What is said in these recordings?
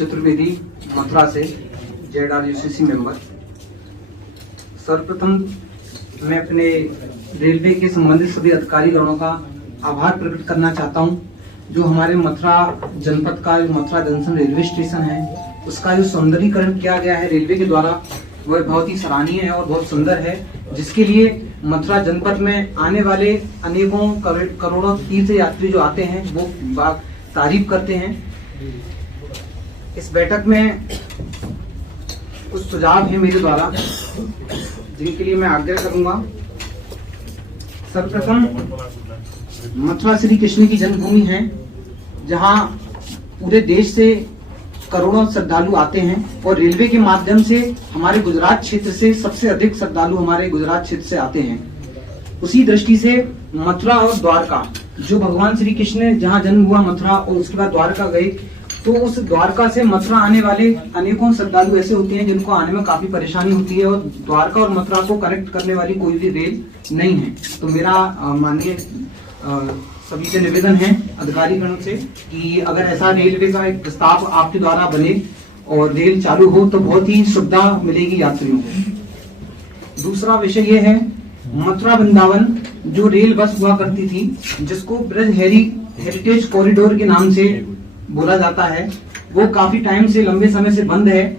चतुर्वेदी, मथुरा से, ZRUCC member. सर्वप्रथम मैं अपने रेलवे के संबंधित सभी अधिकारीगणों का आभार प्रकट करना चाहता हूं, जो हमारे मथुरा जनपद का मथुरा जंक्शन रेलवे स्टेशन है, उसका जो सौंदर्यीकरण किया गया है रेलवे के द्वारा, वह बहुत ही सराहनीय है और बहुत सुंदर है, जिसके लिए मथुरा जनपद में आने वाले अनेकों करोड़ों तीर्थ यात्री जो आते हैं वो तारीफ करते हैं। इस बैठक में कुछ सुझाव है मेरे द्वारा, जिनके लिए मैं आग्रह करूंगा। सर्वप्रथम, मथुरा श्री कृष्ण की जन्मभूमि है, जहां पूरे देश से करोड़ों श्रद्धालु आते हैं और रेलवे के माध्यम से हमारे गुजरात क्षेत्र से सबसे अधिक श्रद्धालु हमारे गुजरात क्षेत्र से आते हैं। उसी दृष्टि से मथुरा और द्वारका, जो भगवान श्री कृष्ण ने जहाँ जन्म हुआ मथुरा और उसके बाद द्वारका गए, तो उस द्वारका से मथुरा आने वाले अनेकों श्रद्धालु ऐसे होते हैं जिनको आने में काफी परेशानी होती है और द्वारका और मथुरा को कनेक्ट करने वाली कोई भी रेल नहीं है। तो मेरा माननीय सभी से निवेदन है अधिकारीगण से कि अगर ऐसा रेलवे का एक प्रस्ताव आपके द्वारा बने और रेल चालू हो तो बहुत ही सुविधा मिलेगी यात्रियों को। दूसरा विषय ये है, मथुरा वृंदावन जो रेल बस हुआ करती थी, जिसको ब्रज हेरिटेज कॉरिडोर के नाम से बोला जाता है, वो काफी टाइम से, लंबे समय से बंद है।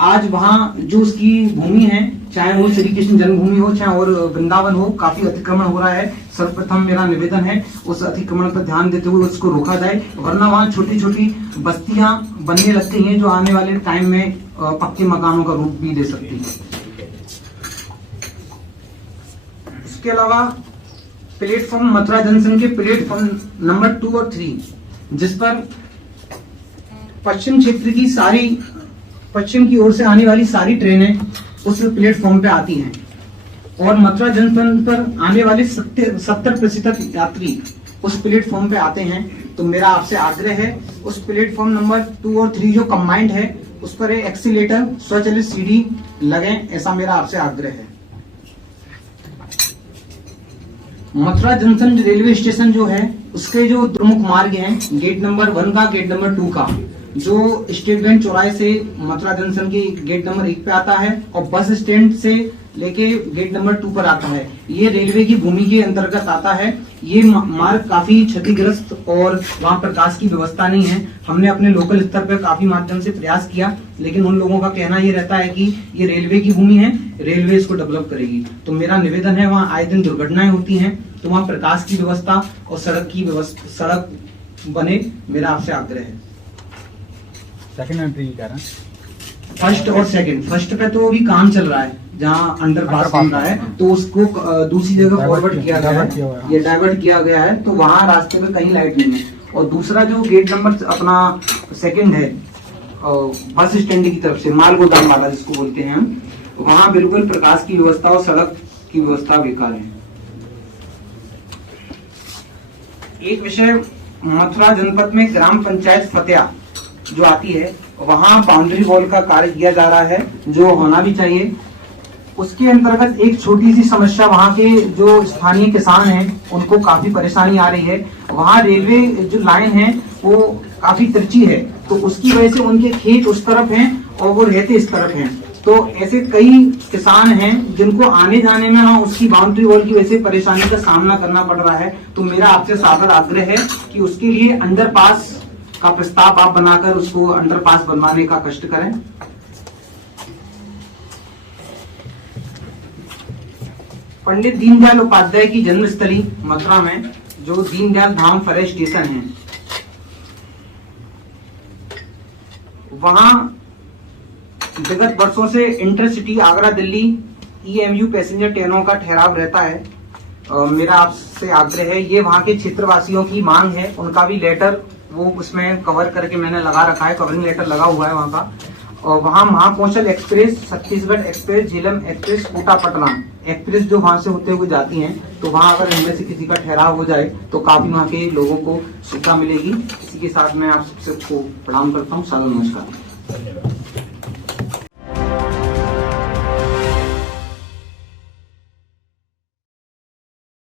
आज वहाँ जो उसकी भूमि है, चाहे वो श्री कृष्ण जन्मभूमि हो चाहे और वृंदावन हो, काफी अतिक्रमण हो रहा है। सर्वप्रथम मेरा निवेदन है उस अतिक्रमण पर ध्यान देते हुए उसको रोका जाए, वरना वहाँ छोटी छोटी बस्तियां बनने लगती हैं जो आने वाले टाइम में पक्के मकानों का रूप भी दे सकती है। इसके अलावा प्लेटफॉर्म, मथुरा जंक्शन के प्लेटफॉर्म नंबर 2 और 3, जिस पर पश्चिम क्षेत्र की सारी, पश्चिम की ओर से आने वाली सारी ट्रेनें उस प्लेटफॉर्म पे आती हैं और मथुरा जंक्शन पर आने वाले 70% यात्री उस प्लेटफॉर्म पे आते हैं। तो मेरा आपसे आग्रह है उस प्लेटफॉर्म नंबर 2 और 3 जो कंबाइंड है, उस पर एक एक्सीलेटर, स्वचालित सीढ़ी लगे, ऐसा मेरा आपसे आग्रह है। मथुरा जंक्शन रेलवे स्टेशन जो है, उसके जो प्रमुख मार्ग हैं, गेट नंबर 1 का, गेट नंबर 2 का, जो स्टेट बैंक चौराहे से मथुरा जंक्शन की गेट नंबर 1 पे आता है और बस स्टैंड से लेके गेट नंबर 2 पर आता है, ये रेलवे की भूमि के अंतर्गत आता है। ये मार्ग काफी क्षतिग्रस्त और वहाँ प्रकाश की व्यवस्था नहीं है। हमने अपने लोकल स्तर पर काफी माध्यम से प्रयास किया, लेकिन उन लोगों का कहना ये रहता है कि ये रेलवे की भूमि है, रेलवे इसको डेवलप करेगी। तो मेरा निवेदन है, वहाँ आए दिन दुर्घटनाएं होती हैं, तो वहाँ प्रकाश की व्यवस्था और सड़क बने, मेरा आपसे आग्रह है। सेकंड एंट्री कह रहे हैं, फर्स्ट और सेकंड। फर्स्ट पे तो अभी काम चल रहा है, जहाँ अंडरपास बन रहा है, तो उसको दूसरी जगह फॉरवर्ड किया गया है, ये डाइवर्ट किया गया है, तो वहाँ रास्ते में कहीं लाइट नहीं है। और दूसरा जो गेट नंबर अपना सेकंड है, बस स्टैंड की तरफ से, माल गोदाम वाला जिसको बोलते हैं हम, वहाँ बिल्कुल प्रकाश की व्यवस्था और सड़क की व्यवस्था बेकार है। एक विषय, मथुरा जनपद में ग्राम पंचायत फतेहा जो आती है, वहाँ बाउंड्री वॉल का कार्य किया जा रहा है, जो होना भी चाहिए। उसके अंतर्गत एक छोटी सी समस्या, वहाँ के जो स्थानीय किसान हैं उनको काफी परेशानी आ रही है। वहाँ रेलवे जो लाइन है वो काफी तिरछी है, तो उसकी वजह से उनके खेत उस तरफ हैं और वो रहते इस तरफ हैं। तो ऐसे कई किसान हैं जिनको आने जाने में वहाँ उसकी बाउंड्री वॉल की वजह से परेशानी का सामना करना पड़ रहा है। तो मेरा आपसे सादर आग्रह है कि उसके लिए अंडरपास का प्रस्ताव आप बनाकर उसको अंडरपास बनवाने का कष्ट करें। पंडित दीनदयाल उपाध्याय की जन्मस्थली मथुरा में जो दीनदयाल धाम फरे स्टेशन है, वहां विगत वर्षों से intercity Agra Delhi EMU passenger ट्रेनों का ठहराव रहता है। मेरा आपसे आग्रह है, ये वहाँ के क्षेत्रवासियों की मांग है, उनका भी लेटर वो उसमें कवर करके मैंने लगा रखा है, कवरिंग लेटर लगा हुआ है वहाँ का। और वहाँ Mahakaushal Express, Chhattisgarh Express, Jhelum Express, Kota Patna Express जो वहाँ से होते हुए जाती हैं, तो वहाँ अगर इनमें से किसी का ठहराव हो जाए तो काफी वहाँ के लोगों को सुविधा मिलेगी। इसी के साथ मैं आप सबको प्रणाम करता हूँ। सादर नमस्कार।